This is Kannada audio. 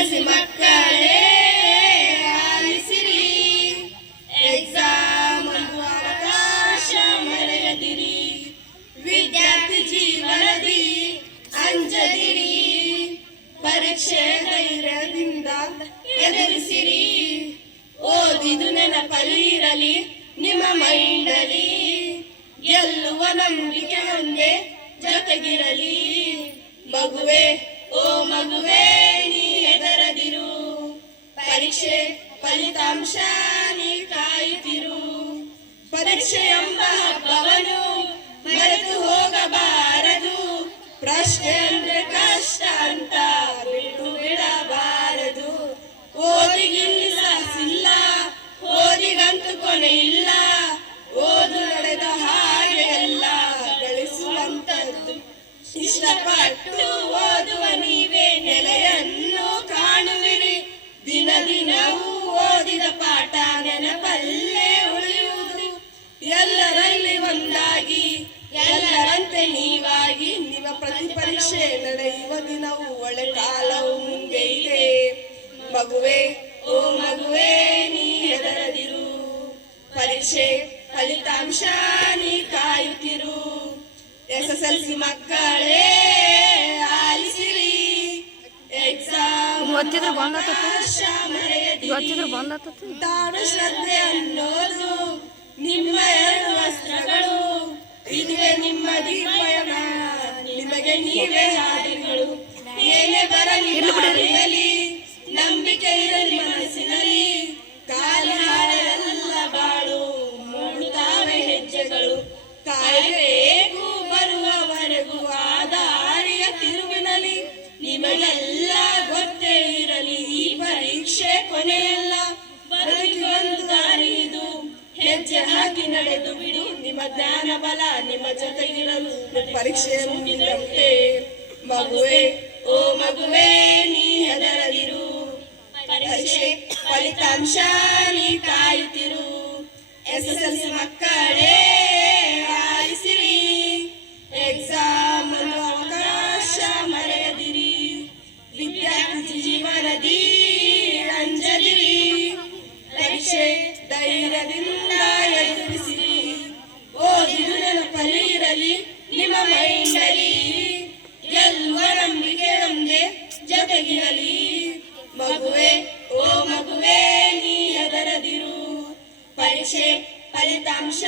SSLC ಮಕ್ಕಳೇ ಆಲಿಸಿರಿ, ಎಕ್ಸಾಮ್ ಒಂದು ಅವಕಾಶ ಮರೆಯದಿರಿ, ವಿದ್ಯಾರ್ಥಿ ಜೀವನದಿ ಅಂಜದಿರಿ, ಪರೀಕ್ಷೆ ಧೈರ್ಯದಿಂದ ಎದುರಿಸಿರಿ, ಓದಿದು ನೆನಪಲ್ಲಿರಲಿ ನಿಮ್ಮ ಮೈಂಡಲಿ, ಗೆಲ್ಲುವ ನಂಬಿಕೆ ಒಂದೇ ಜೊತೆಗಿರಲಿ. ಮಗುವೆ ಓ ಮಗುವೆ ನೀ ಹೆದರದಿರು, ಪರೀಕ್ಷೆ ಫಲಿತಾಂಶ ನೀ ಕಾಯುತ್ತಿರು, ಪರೀಕ್ಷೆ ಎಂಬ ಹಬ್ಬವನ್ನು ಮರೆತು ಹೋಗಬಾರದು, ಪ್ರಶ್ನೆ ಅಂದ್ರೆ ಕಷ್ಟ ಅಂತ ಬಿಟ್ಟು ಬಿಡಬಾರದು, ಓದಿಗಿಲ್ಲ ಓದಿಗಂತೂ ಕೊನೆ ಇಲ್ಲ, ಓದು ನಡೆದ ಹಾಗೆ ಎಲ್ಲ ಗಳಿಸುವಂತದ್ದು, ಇಷ್ಟಪಟ್ಟು ಓದುವ ನೀವೇ ನೆಲೆಯನ್ನು ಕಾಣುವಿರಿ, ದಿನ ದಿನವೂ ಓದಿದ ಪಾಠ ನೆನಪಲ್ಲೇ ಉಳಿಯುವುದು, ಎಲ್ಲರಲ್ಲಿ ಒಂದಾಗಿ ಎಲ್ಲರಂತೆ ನೀವಾಗಿ ನಿಮ್ಮ ಪ್ರತಿ ಪರೀಕ್ಷೆ ನಡೆಯುವ ದಿನವೂ ಒಳ್ಳೆ ಕಾಲವು ಮುಂದೆ ಇದೆ. ಮಗುವೆ ಓ ಮಗುವೆ ನೀ ಹೆದರದಿರು, ಪರೀಕ್ಷೆ ಫಲಿತಾಂಶ ನೀ ಕಾಯುತ್ತಿರು, SSLC ಮಕ್ಕಳೇ ಆಲಿಸಿರಿ, ಎಕ್ಸಾಮ್ ಅವಕಾಶ ಮರೆಯದಿರಿ, ತಾನು ಶ್ರದ್ಧೆ ಅನ್ನೋದು ನಿಮ್ಮ ಎರಡು ವಸ್ತ್ರಗಳು, ಇದುವೇ ನಿಮ್ಮ ದೀಪಯನ, ನಿಮಗೆ ನೀವೇ ಹಾದಿಗಳು, ಏನೇ ಬರಲಿ ಹಾದಿಯಲ್ಲಿ ನಂಬಿಕೆ ಇರಲಿ ಮನಸ್ಸಿನಲ್ಲಿ, ಕಾಲಿ ಹಾಳೆಲ್ಲ ಬಾಳು ಮೂಡುತ್ತಾವೆ ಹೆಜ್ಜೆಗಳು, ಕಾಯಬೇಕು ಬರುವವರೆಗೂ ಆ ದಾರಿಯ ತಿರುವಿನಲ್ಲಿ, ನಿಮಗೆಲ್ಲ ಗೊತ್ತೇ ಇರಲಿ ಈ ಪರೀಕ್ಷೆ ಕೊನೆಯಲ್ಲ, ಬದುಕಿಗೊಂದು ದಾರಿ ಇದು, ಹೆಜ್ಜೆ ಹಾಕಿ ನಡೆದು ಬಿಡಿ, ನಿಮ್ಮ ಜ್ಞಾನ ಬಲ ನಿಮ್ಮ ಜೊತೆಗಿರಲು ಪರೀಕ್ಷೆ ಮುಗಿದಂತೆ. ಮಗುವೆ ಓ ಮಗುವೆ ನೀ ಹೆದರದಿರು, ಪರೀಕ್ಷೆ ಫಲಿತಾಂಶ ನೀ ಕಾಯುತ್ತಿರು, SSLC ಮಕ್ಕಳೇ ಆಲಿಸಿರಿ, ಎಕ್ಸಾಮ್ ಅನ್ನು ಅವಕಾಶ ಮರೆಯದಿರಿ, ವಿದ್ಯಾರ್ಥಿ ಜೀವನದಿ ಅಂಜದಿರಿ, ಪರೀಕ್ಷೆ ಧೈರ್ಯದಿಂದ ಎದುರಿಸಿರಿ, ಓದಿದು ನೆನಪಲ್ಲಿರಲಿ ನಿಮ್ಮ ಮೈಂಡಲಿ, ಗೆಲ್ಲುವ ನಂಬಿಕೆ ಒಂದೇ ಜೊತೆಗಿರಲಿ. ಮಗುವೆ ಓ ಮಗುವೆ ನೀ ಹೆದರದಿರು, ಪರೀಕ್ಷೆ ಫಲಿತಾಂಶ